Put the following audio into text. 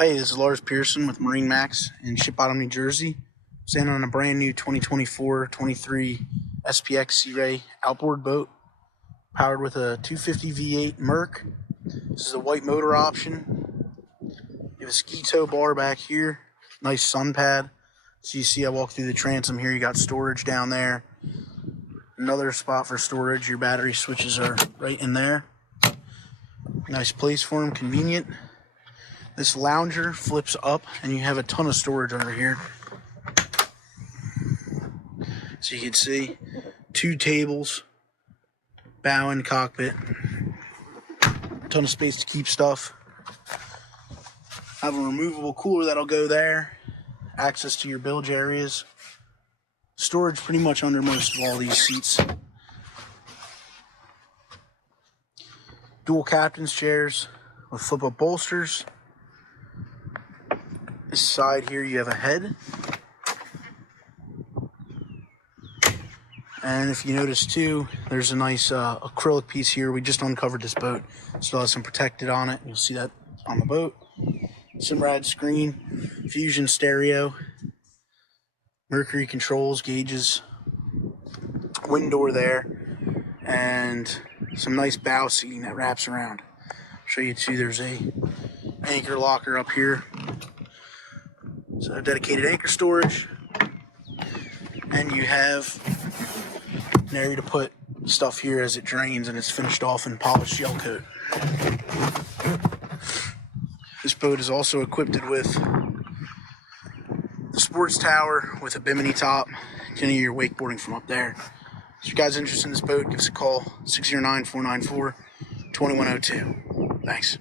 Hey, this is Lars Pearson with MarineMax in Ship Bottom, New Jersey. Standing on a brand new 2024-23 SPX Sea Ray outboard boat, powered with a 250 V8 Merc. This is a white motor option. You have a ski tow bar back here, nice sun pad. So you see I walk through the transom here, you got storage down there. Another spot for storage, your battery switches are right in there. Nice place for them, convenient. This lounger flips up and you have a ton of storage under here. So you can see 2 tables, bow and cockpit, a ton of space to keep stuff. Have a removable cooler that'll go there, access to your bilge areas. Storage pretty much under most of all these seats. Dual captain's chairs with flip-up bolsters. This side here you have a head. And if you notice too, there's a nice acrylic piece here. We just uncovered this boat. Still has some protected on it. You'll see that on the boat. Simrad screen, Fusion stereo, Mercury controls, gauges, wind door there, and some nice bow seating that wraps around. I'll show you too, there's a anchor locker up here. So dedicated anchor storage, and you have an area to put stuff here as it drains and it's finished off in polished gel coat. This boat is also equipped with the sports tower with a bimini top. Continue your wakeboarding from up there. If you guys are interested in this boat, give us a call, 609-494-2102. Thanks.